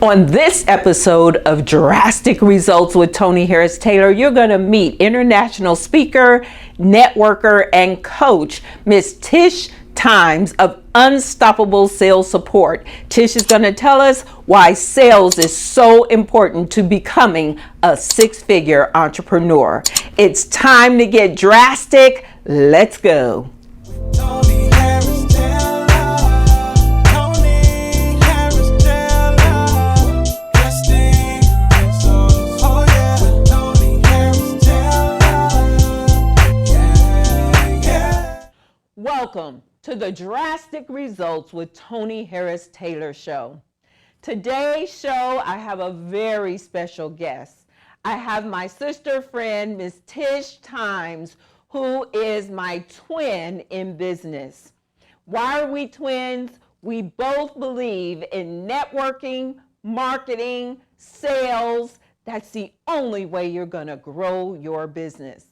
On this episode of Drastic Results with Toni Harris Taylor, you're going to meet international speaker, networker, and coach, Miss Tish Times of Unstoppable Sales Support. Tish is going to tell us why sales is so important to becoming a six-figure entrepreneur. It's time to get drastic. Let's go. Toni Harris Taylor, Toni Harris Taylor, Drastic Results. Oh yeah, Toni Harris Taylor, yeah. Welcome to the Drastic Results with Toni Harris Taylor show. Today's show, I have a very special guest. I have my sister friend, Miss Tish Times, who is my twin in business. Why are we twins? We both believe in networking, marketing, sales. That's the only way you're gonna grow your business.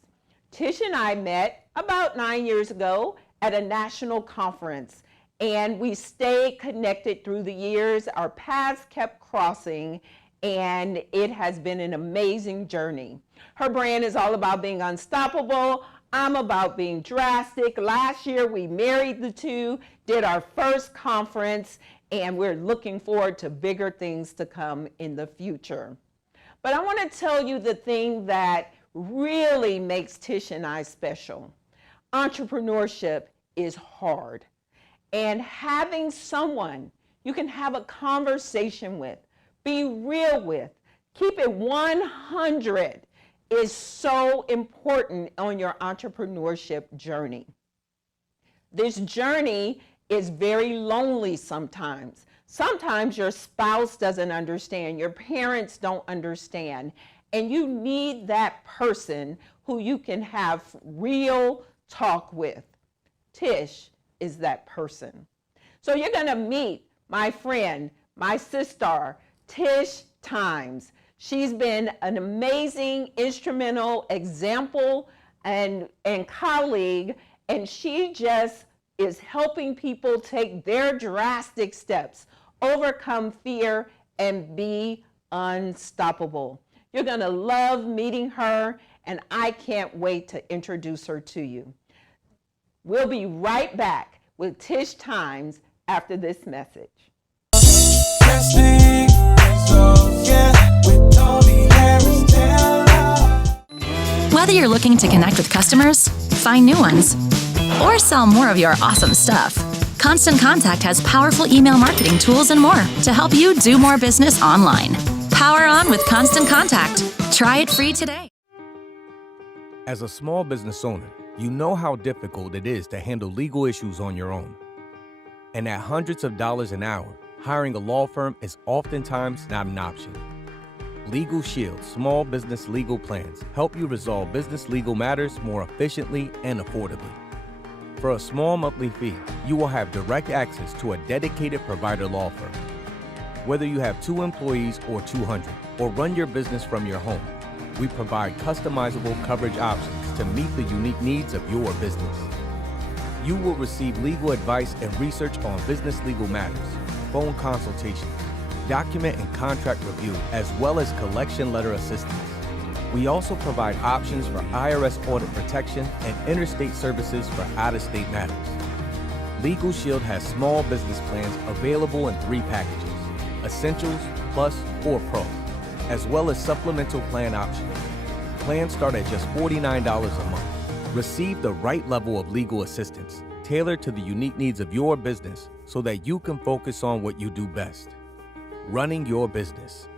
Tish and I met about 9 years ago at a national conference, and we stayed connected through the years. Our paths kept crossing, and it has been an amazing journey. Her brand is all about being unstoppable. I'm about being drastic. Last year, we married the two, did our first conference, and we're looking forward to bigger things to come in the future. But I want to tell you the thing that really makes Tish and I special. Entrepreneurship is hard. And having someone you can have a conversation with, be real with, keep it 100 is so important on your entrepreneurship journey. This journey is very lonely sometimes. Sometimes your spouse doesn't understand, your parents don't understand, and you need that person who you can have real talk with. Tish is that person. So you're gonna meet my friend, my sister, Tish Times. She's been an amazing, instrumental example and colleague, and she just is helping people take their drastic steps, overcome fear, and be unstoppable. You're gonna love meeting her, and I can't wait to introduce her to you. We'll be right back with Tish Times after this message. Drastic Results, yeah, with Toni Harris Taylor. Whether you're looking to connect with customers, find new ones, or sell more of your awesome stuff, Constant Contact has powerful email marketing tools and more to help you do more business online. Power on with Constant Contact. Try it free today. As a small business owner, you know how difficult it is to handle legal issues on your own. And at hundreds of dollars an hour, hiring a law firm is oftentimes not an option. Legal Shield small business legal plans help you resolve business legal matters more efficiently and affordably. For a small monthly fee, you will have direct access to a dedicated provider law firm. Whether you have 2 employees or 200, or run your business from your home, we provide customizable coverage options to meet the unique needs of your business. You will receive legal advice and research on business legal matters, phone consultation, document and contract review, as well as collection letter assistance. We also provide options for IRS audit protection and interstate services for out-of-state matters. Legal Shield has small business plans available in 3 packages: Essentials, Plus, or Pro, as well as supplemental plan options. Plans start at just $49 a month. Receive the right level of legal assistance, tailored to the unique needs of your business so that you can focus on what you do best: running your business.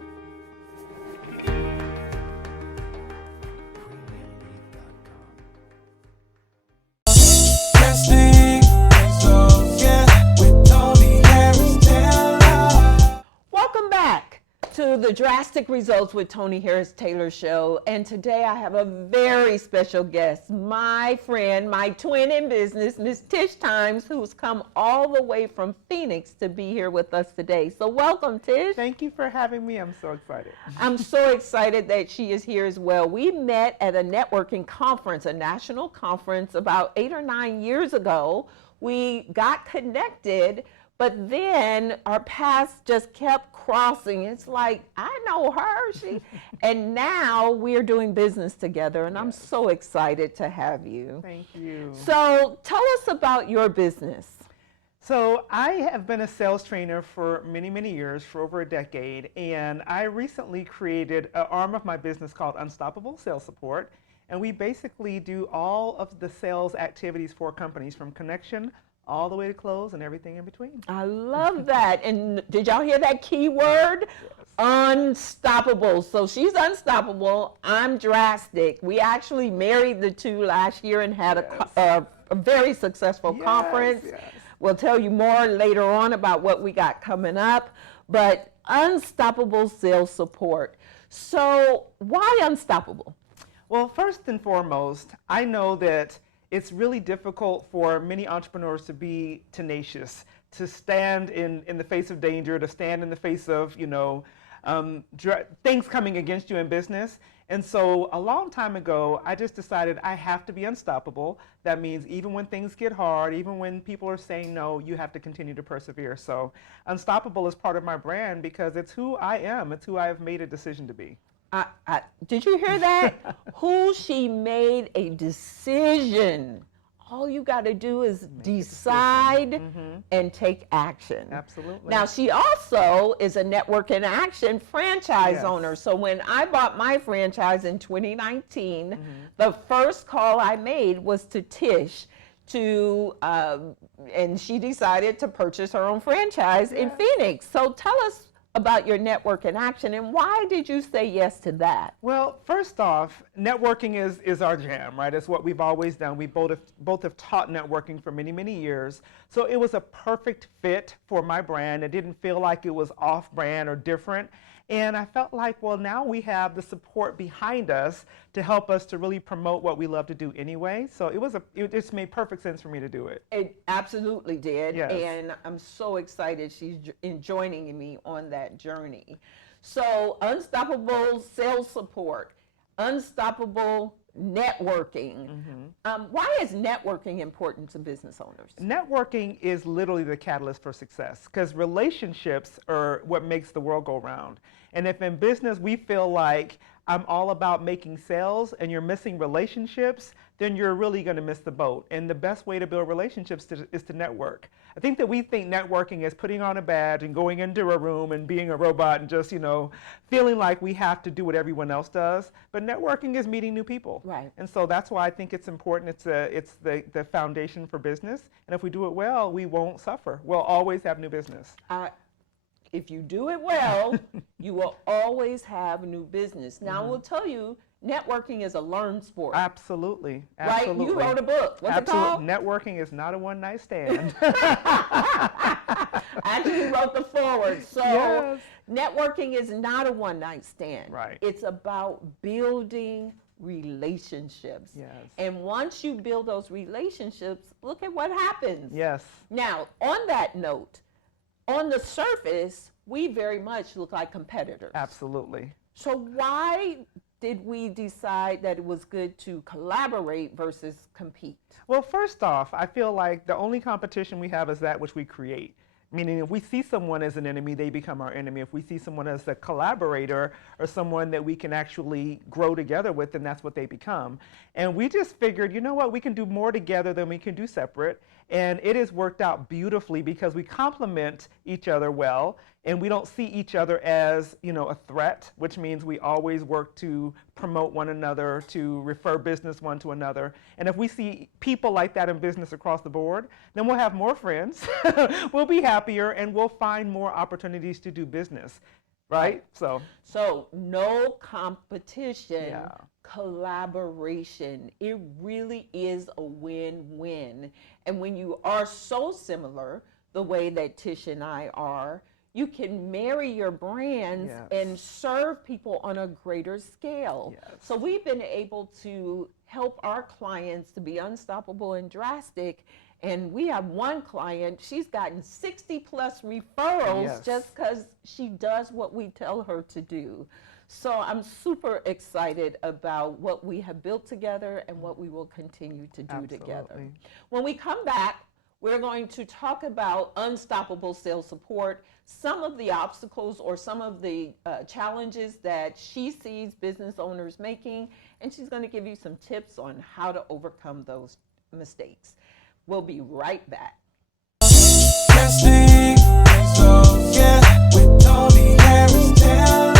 Drastic Results, yeah, with Toni Harris Taylor. Welcome back to the Drastic Results with Toni Harris Taylor show. And today I have a very special guest, my friend, my twin in business, Miss Tish Times, who's come all the way from Phoenix to be here with us today. So welcome, Tish. Thank you for having me. I'm so excited. I'm so excited that she is here as well. We met at a networking conference, a national conference about 8 or 9 years ago. We got connected, But then our paths just kept crossing. It's like, I know her, and now we're doing business together, and I'm so excited to have you. Thank you. So tell us about your business. So I have been a sales trainer for many, many years, for over a decade, and I recently created an arm of my business called Unstoppable Sales Support, and we basically do all of the sales activities for companies from connection all the way to close and everything in between. I love that. And did y'all hear that key word? Unstoppable. So she's unstoppable. I'm drastic. We actually married the two last year and had a very successful conference. Yes. We'll tell you more later on about what we got coming up. But unstoppable sales support. So why unstoppable? Well, first and foremost, I know that it's really difficult for many entrepreneurs to be tenacious, to stand in the face of danger, to stand in the face of, things coming against you in business. And so a long time ago, I just decided I have to be unstoppable. That means even when things get hard, even when people are saying no, you have to continue to persevere. So unstoppable is part of my brand because it's who I am. It's who I have made a decision to be. Did you hear that? Who she made a decision. All you got to do is decide and take action. Absolutely. Now, she also is a Network in Action franchise owner. So when I bought my franchise in 2019, the first call I made was to Tish and she decided to purchase her own franchise in Phoenix. So tell us about your Network in Action, and why did you say yes to that? Well, first off, networking is our jam, right? It's what we've always done. We both have taught networking for many, many years. So it was a perfect fit for my brand. It didn't feel like it was off-brand or different. And I felt like, well, now we have the support behind us to help us to really promote what we love to do anyway. So it just made perfect sense for me to do it. It absolutely did. Yes. And I'm so excited she's joining me on that journey. So unstoppable sales support, unstoppable networking. Why is networking important to business owners? Networking is literally the catalyst for success because relationships are what makes the world go round. And if in business we feel like I'm all about making sales and you're missing relationships, then you're really going to miss the boat. And the best way to build relationships is to network. I think that we think networking is putting on a badge and going into a room and being a robot and just, feeling like we have to do what everyone else does. But networking is meeting new people. Right. And so that's why I think it's important. It's the foundation for business. And if we do it well, we won't suffer. We'll always have new business. If you do it well, you will always have new business. Now, I will tell you, networking is a learned sport. Absolutely. Right? You wrote a book. What's it called? Networking is not a one-night stand. Actually, you wrote the foreword. So Yes. networking is not a one-night stand. Right. It's about building relationships. Yes. And once you build those relationships, look at what happens. Yes. Now, on that note, on the surface, we very much look like competitors. Absolutely. So why did we decide that it was good to collaborate versus compete? Well, first off, I feel like the only competition we have is that which we create. Meaning if we see someone as an enemy, they become our enemy. If we see someone as a collaborator or someone that we can actually grow together with, then that's what they become. And we just figured, you know what, we can do more together than we can do separate. And it has worked out beautifully because we complement each other well, and we don't see each other as, a threat, which means we always work to promote one another, to refer business one to another. And if we see people like that in business across the board, then we'll have more friends, we'll be happier, and we'll find more opportunities to do business, right? So no competition. Yeah. Collaboration. It really is a win-win. And when you are so similar, the way that Tish and I are, you can marry your brands Yes. and serve people on a greater scale. Yes. So we've been able to help our clients to be unstoppable and drastic. And we have one client, she's gotten 60 plus referrals Yes. just because she does what we tell her to do. So I'm super excited about what we have built together and what we will continue to do together. Absolutely. When we come back, We're going to talk about unstoppable sales support, some of the obstacles or some of the challenges that she sees business owners making, and she's going to give you some tips on how to overcome those mistakes. We'll be right back. Drastic Results, yeah, with Toni Harris Taylor.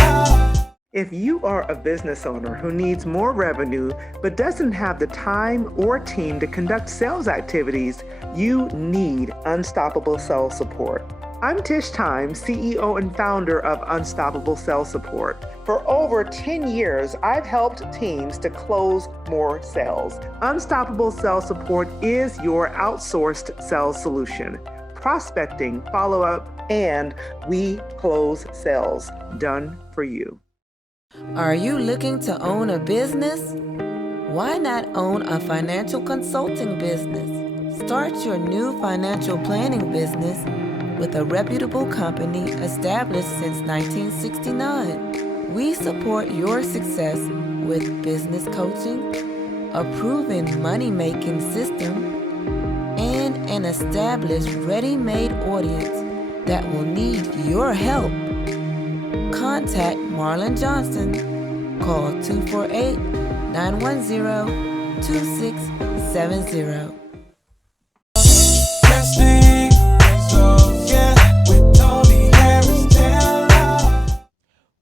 If you are a business owner who needs more revenue but doesn't have the time or team to conduct sales activities, you need Unstoppable Sales Support. I'm Tish Times, CEO and founder of Unstoppable Sales Support. For over 10 years, I've helped teams to close more sales. Unstoppable Sales Support is your outsourced sales solution. Prospecting, follow-up, and we close sales. Done for you. Are you looking to own a business? Why not own a financial consulting business? Start your new financial planning business with a reputable company established since 1969. We support your success with business coaching, a proven money-making system, and an established ready-made audience that will need your help. Contact Marlon Johnson. Call 248-910-2670. Drastic Results, yeah, with Toni Harris Taylor.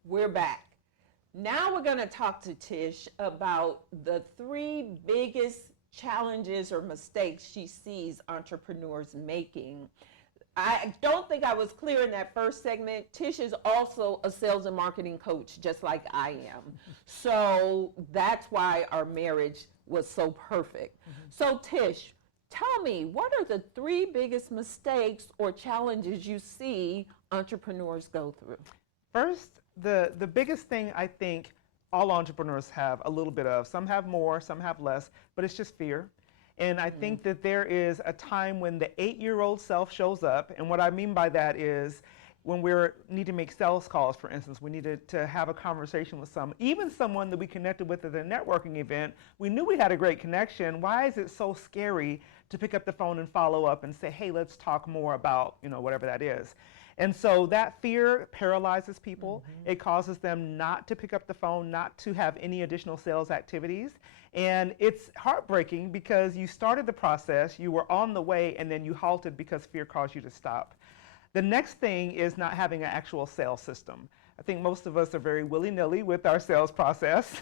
We're back. Now we're going to talk to Tish about the 3 biggest challenges or mistakes she sees entrepreneurs making. I don't think I was clear in that first segment. Tish is also a sales and marketing coach, just like I am. So that's why our marriage was so perfect. So Tish, tell me, what are the 3 biggest mistakes or challenges you see entrepreneurs go through? First, the biggest thing I think all entrepreneurs have a little bit of, some have more, some have less, but it's just fear. And I think that there is a time when the 8-year-old self shows up. And what I mean by that is when we need to make sales calls, for instance, we needed to have a conversation with even someone that we connected with at a networking event. We knew we had a great connection. Why is it so scary to pick up the phone and follow up and say, hey, let's talk more about, whatever that is. And so that fear paralyzes people. It causes them not to pick up the phone, not to have any additional sales activities. And it's heartbreaking because you started the process, you were on the way, and then you halted because fear caused you to stop. The next thing is not having an actual sales system. I think most of us are very willy-nilly with our sales process.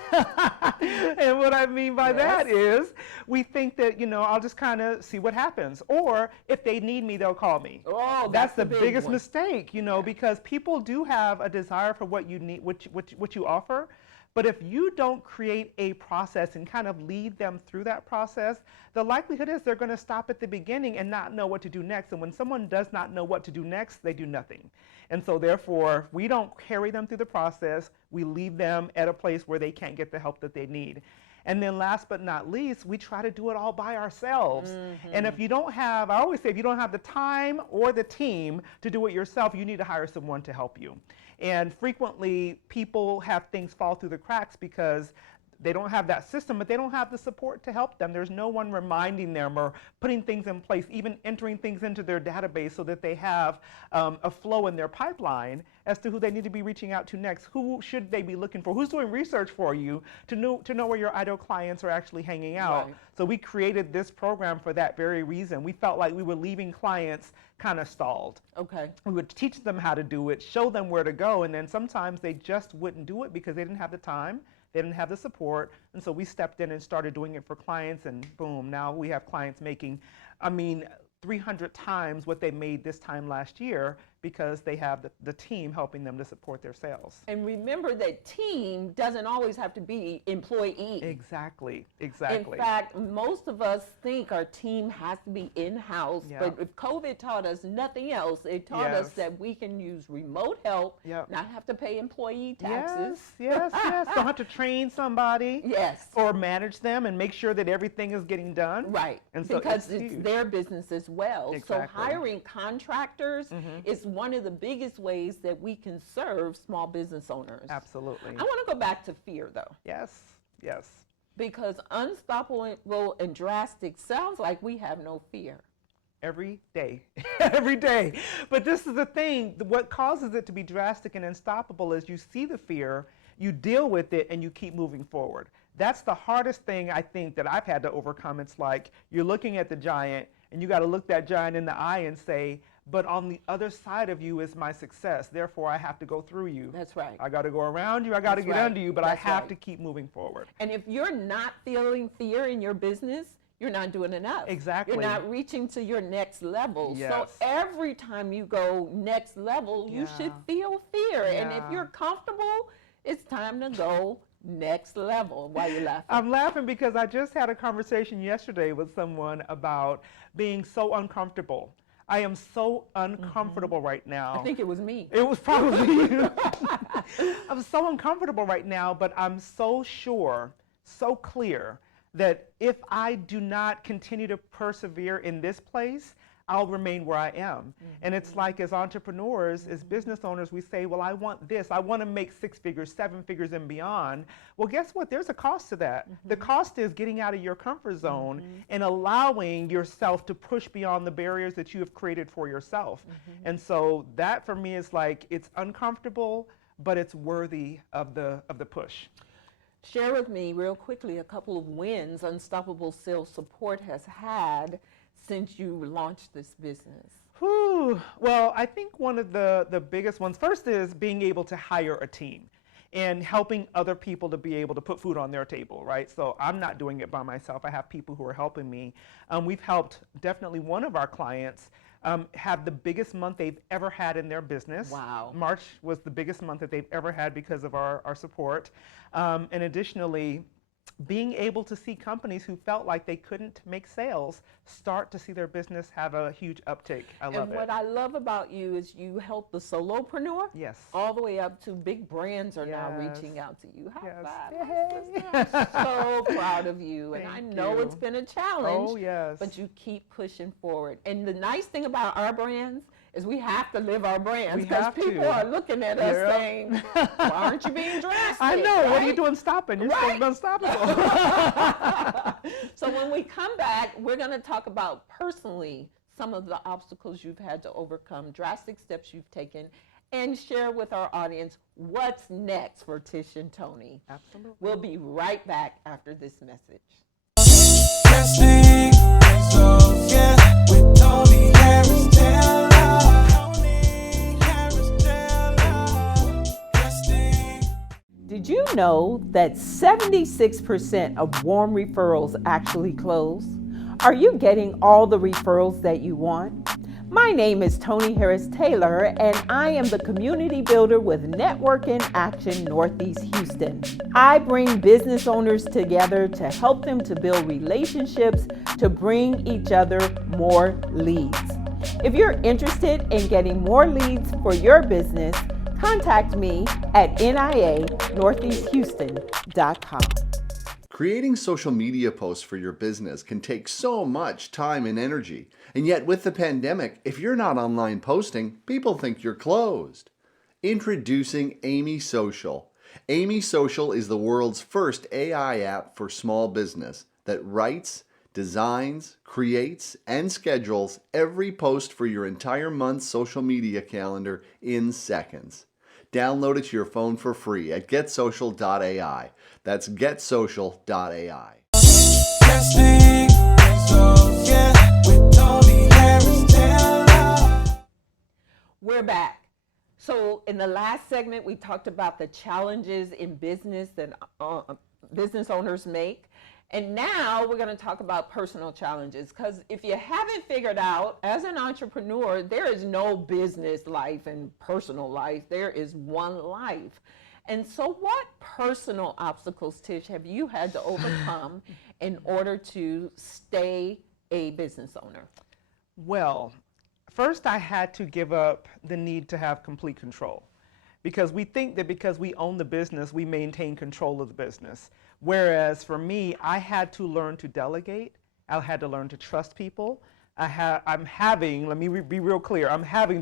And what I mean by that is we think that, I'll just kind of see what happens. Or if they need me, they'll call me. Oh, that's the big biggest one. mistake, because people do have a desire for what you need, what you offer. But if you don't create a process and kind of lead them through that process, the likelihood is they're going to stop at the beginning and not know what to do next. And when someone does not know what to do next, they do nothing. And so therefore, we don't carry them through the process. We leave them at a place where they can't get the help that they need. And then last but not least, we try to do it all by ourselves. And if you don't have, I always say, if you don't have the time or the team to do it yourself, you need to hire someone to help you. And frequently, people have things fall through the cracks because they don't have that system, but they don't have the support to help them. There's no one reminding them or putting things in place, even entering things into their database so that they have a flow in their pipeline as to who they need to be reaching out to next. Who should they be looking for? Who's doing research for you to know where your ideal clients are actually hanging out? Right. So we created this program for that very reason. We felt like we were leaving clients kind of stalled. Okay. We would teach them how to do it, show them where to go, and then sometimes they just wouldn't do it because they didn't have the time. They didn't have the support, and so we stepped in and started doing it for clients, and boom, now we have clients making, 300 times what they made this time last year because they have the team helping them to support their sales. And remember that team doesn't always have to be employee. Exactly. In fact, most of us think our team has to be in-house, but if COVID taught us nothing else, it taught us that we can use remote help, not have to pay employee taxes. Yes. Don't have to train somebody. Yes. Or manage them and make sure that everything is getting done. Right. And so because it's their business as well. Exactly. So hiring contractors is one of the biggest ways that we can serve small business owners. Absolutely. I want to go back to fear though. Yes. Because unstoppable and drastic sounds like we have no fear. every day, every day. But this is the thing, what causes it to be drastic and unstoppable is you see the fear, you deal with it, and you keep moving forward. That's the hardest thing I think that I've had to overcome. It's like you're looking at the giant and you got to look that giant in the eye and say, but on the other side of you is my success. Therefore, I have to go through you. That's right. I got to go around you. I got to That's get right. under you, but That's I have right. to keep moving forward. And if you're not feeling fear in your business, you're not doing enough. Exactly. You're not reaching to your next level. Yes. So every time you go next level, you should feel fear. And if Yeah. you're comfortable, it's time to go next level. Why are you laughing? I'm laughing because I just had a conversation yesterday with someone about being so uncomfortable. I am so uncomfortable right now. I think it was me. It was probably you. I'm so uncomfortable right now, but I'm so sure, so clear that if I do not continue to persevere in this place, I'll remain where I am. And it's like as entrepreneurs, as business owners, we say, well, I want this. I want to make 6 figures, 7 figures and beyond. Well, guess what? There's a cost to that. The cost is getting out of your comfort zone and allowing yourself to push beyond the barriers that you have created for yourself. And so that for me is like, it's uncomfortable, but it's worthy of the push. Share with me real quickly a couple of wins Unstoppable Sales Support has had since you launched this business. Whew. Well, I think one of the biggest ones, first is being able to hire a team and helping other people to be able to put food on their table, right? So I'm not doing it by myself. I have people who are helping me. We've helped definitely one of our clients have the biggest month they've ever had in their business. Wow. March was the biggest month that they've ever had because of our support. And additionally, being able to see companies who felt like they couldn't make sales start to see their business have a huge uptick. I love And it. what I love about you is you help the solopreneur Yes. all the way up to big brands are now Yes. reaching out to you. High Yes. five. Yay. I'm so proud of you. And I Thank know you. it's been a challenge, Oh, yes. but you keep pushing forward. And the nice thing about our brands is we have to live our brands We because have people to. are looking at us Yep. saying, why aren't you being drastic? I know. What are you right? doing stopping? You're supposed to be unstoppable. So when we come back, we're going to talk about personally some of the obstacles you've had to overcome, drastic steps you've taken, and share with our audience what's next for Tish and Toni. Absolutely. We'll be right back after this message. Drastic Results, yeah, with Toni Harris Taylor. Toni Harris Taylor. Drastic. Did you know that 76% of warm referrals actually close? Are you getting all the referrals that you want? My name is Toni Harris Taylor, and I am the community builder with Network in Action Northeast Houston. I bring business owners together to help them to build relationships to bring each other more leads. If you're interested in getting more leads for your business, contact me at nianortheasthouston.com. Creating social media posts for your business can take so much time and energy. And yet with the pandemic, if you're not online posting, people think you're closed. Introducing Amy Social. Amy Social is the world's first AI app for small business that writes, designs, creates, and schedules every post for your entire month's social media calendar in seconds. Download it to your phone for free at getsocial.ai. That's getsocial.ai. Drastic Results, yeah, with Toni Harris Taylor. We're back. So in the last segment, we talked about the challenges in business that business owners make. And now we're going to talk about personal challenges, because if you haven't figured out, as an entrepreneur, there is no business life and personal life. There is one life. And so what personal obstacles, Tish, have you had to overcome in order to stay a business owner? Well, first I had to give up the need to have complete control, because we think that because we own the business, we maintain control of the business. Whereas for me, I had to learn to delegate. I had to learn to trust people. I'm having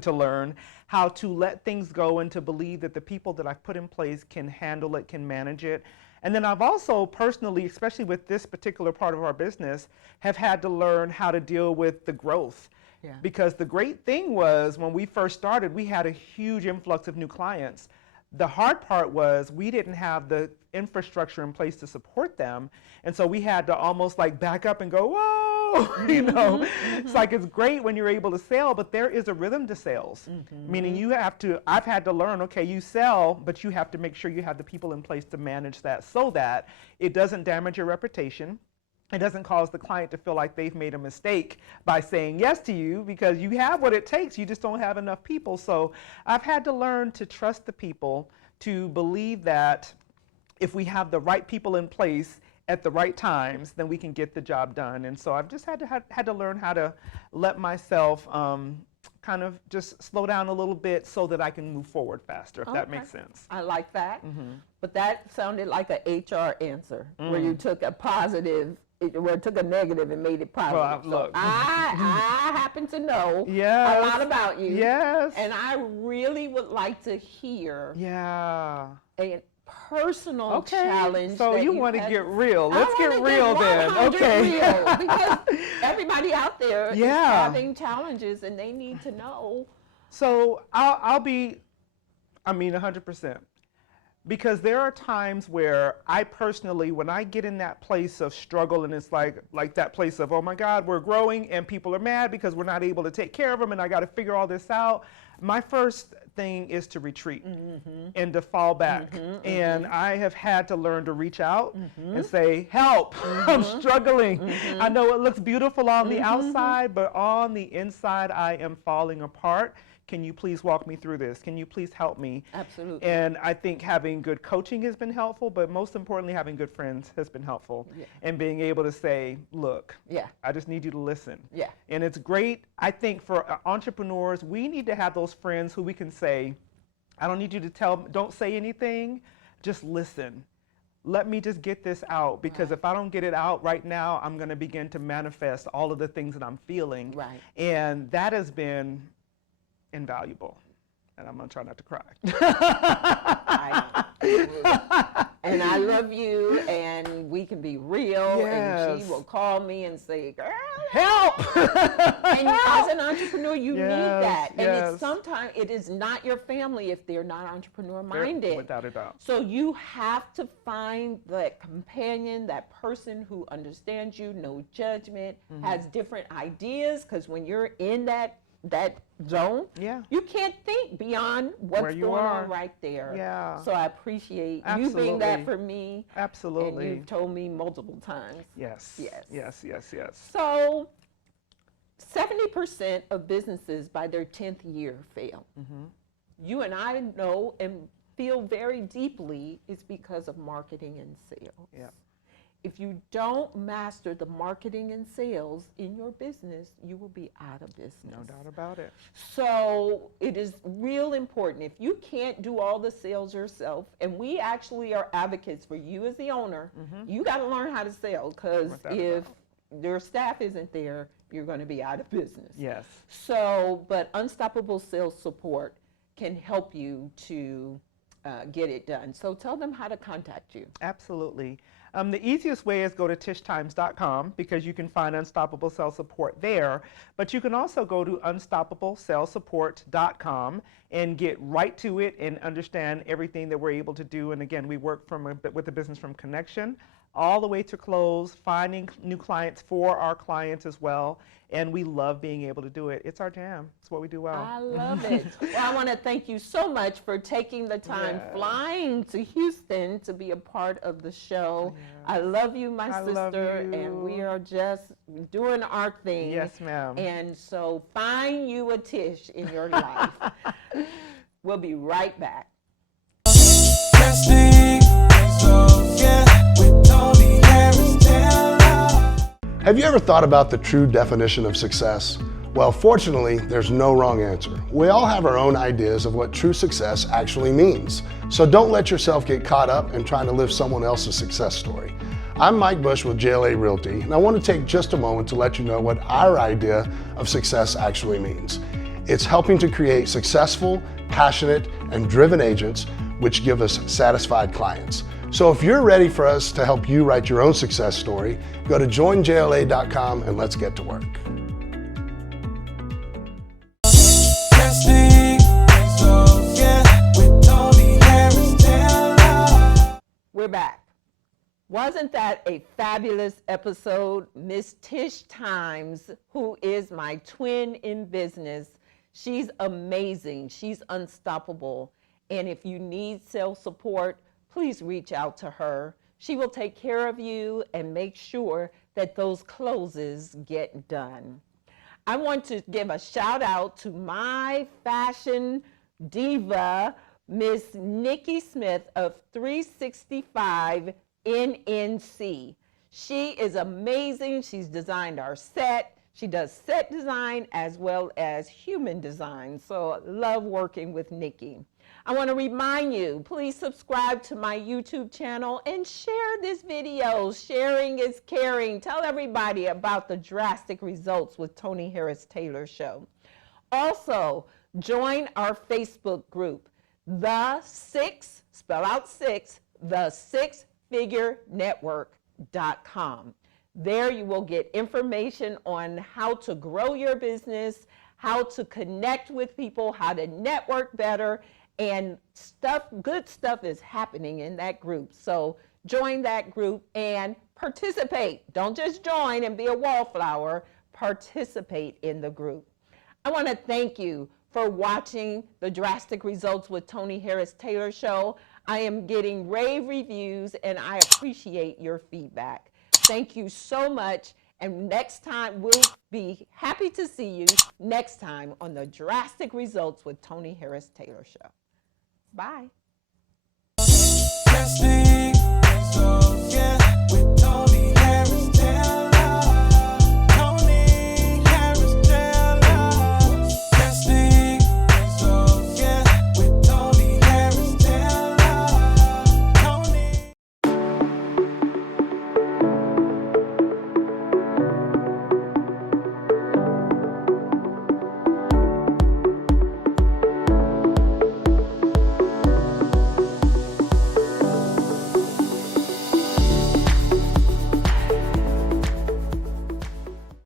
to learn how to let things go and to believe that the people that I've put in place can handle it, can manage it. And then I've also personally, especially with this particular part of our business, have had to learn how to deal with the growth. Yeah. Because the great thing was when we first started, we had a huge influx of new clients. The hard part was we didn't have the infrastructure in place to support them. And so we had to almost like back up and go, whoa, you know. It's like it's great when you're able to sell, but there is a rhythm to sales. Meaning you have to, I've had to learn, okay, you sell, but you have to make sure you have the people in place to manage that so that it doesn't damage your reputation. It doesn't cause the client to feel like they've made a mistake by saying yes to you, because you have what it takes, you just don't have enough people. So I've had to learn to trust the people, to believe that if we have the right people in place at the right times, then we can get the job done. And so I've just had to learn how to let myself kind of just slow down a little bit so that I can move forward faster, if that makes sense. I like that. But that sounded like an HR answer where you took a positive, where it took a negative and made it positive. Well, So look. I happen to know Yes. a lot about you. Yes. And I really would like to hear Yeah. a personal Okay. challenge. So that you you want to had. get real. I Let's get wanna real then. 100 Okay. real, because everybody out there is Yeah. having challenges and they need to know. So I'll be, 100%. Because there are times where I personally, when I get in that place of struggle, and it's like that place of, oh my God, we're growing and people are mad because we're not able to take care of them and I got to figure all this out. My first thing is to retreat and to fall back. And I have had to learn to reach out and say, help, I'm struggling. I know it looks beautiful on the outside, but on the inside, I am falling apart. Can you please walk me through this? Can you please help me? Absolutely. And I think having good coaching has been helpful, but most importantly, having good friends has been helpful. Yeah. And being able to say, look, Yeah. I just need you to listen. Yeah. And it's great, I think, for entrepreneurs, we need to have those friends who we can say, I don't need you to don't say anything, just listen. Let me just get this out, because if I don't get it out right now, I'm going to begin to manifest all of the things that I'm feeling. Right. And that has been invaluable. And I'm going to try not to cry. And I love you, and we can be real, and she Yes. will call me and say, girl, Help! and as an entrepreneur, you need Yes, that. And yes. it's sometimes it is not your family if they're not entrepreneur minded. Without a doubt. So you have to find that companion, that person who understands you, no judgment, has different ideas, because when you're in that zone, Yeah. you can't think beyond what's Where you going are. on right there. Yeah. So I appreciate you being that Absolutely. for me. Absolutely. And you've told me multiple times. Yes. Yes. Yes, yes, yes. So 70% of businesses by their 10th year fail. You and I know and feel very deeply it's because of marketing and sales. Yeah. If you don't master the marketing and sales in your business, you will be out of business. No doubt about it. So it is real important. If you can't do all the sales yourself, and we actually are advocates for you as the owner, you got to learn how to sell, because Without a if your staff isn't there, you're going to be out of business. Yes. So, but Unstoppable Sales Support can help you to get it done. So tell them how to contact you. Absolutely. The easiest way is go to tishtimes.com, because you can find Unstoppable Sales Support there. But you can also go to unstoppablesalessupport.com and get right to it and understand everything that we're able to do. And again, we work with the business from connection all the way to close, finding new clients for our clients as well. And we love being able to do it. It's our jam. It's what we do well. I love it. Well, I want to thank you so much for taking the time, Yes. flying to Houston to be a part of the show. I love you, my I sister, love and you. we are just doing our thing. Yes, ma'am. And so find you a Tish in your life. We'll be right back. Drastic Results, yeah, with Toni Harris Taylor. Have you ever thought about the true definition of success? Well, fortunately, there's no wrong answer. We all have our own ideas of what true success actually means. So don't let yourself get caught up in trying to live someone else's success story. I'm Mike Bush with JLA Realty, and I want to take just a moment to let you know what our idea of success actually means. It's helping to create successful, passionate, and driven agents which give us satisfied clients. So if you're ready for us to help you write your own success story, go to joinjla.com and let's get to work. we're back. Wasn't that a fabulous episode? Miss Tish Times, who is my twin in business, she's amazing. She's unstoppable. And if you need sales support, please reach out to her. She will take care of you and make sure that those closes get done. I want to give a shout out to my fashion diva, Miss Nikki Smith of 365 NNC. She is amazing. She's designed our set. She does set design as well as human design. So love working with Nikki. I want to remind you, please subscribe to my YouTube channel and share this video. Sharing is caring. Tell everybody about the Drastic Results with Toni Harris Taylor show. Also, join our Facebook group, The Six, spell out six, the sixfigurenetwork.com. There you will get information on how to grow your business, how to connect with people, how to network better, and good stuff is happening in that group. So join that group and participate. Don't just join and be a wallflower, participate in the group. I want to thank you for watching the Drastic Results with Toni Harris Taylor show. I am getting rave reviews and I appreciate your feedback. Thank you so much. And next time, we'll be happy to see you next time on the Drastic Results with Toni Harris Taylor show. Bye.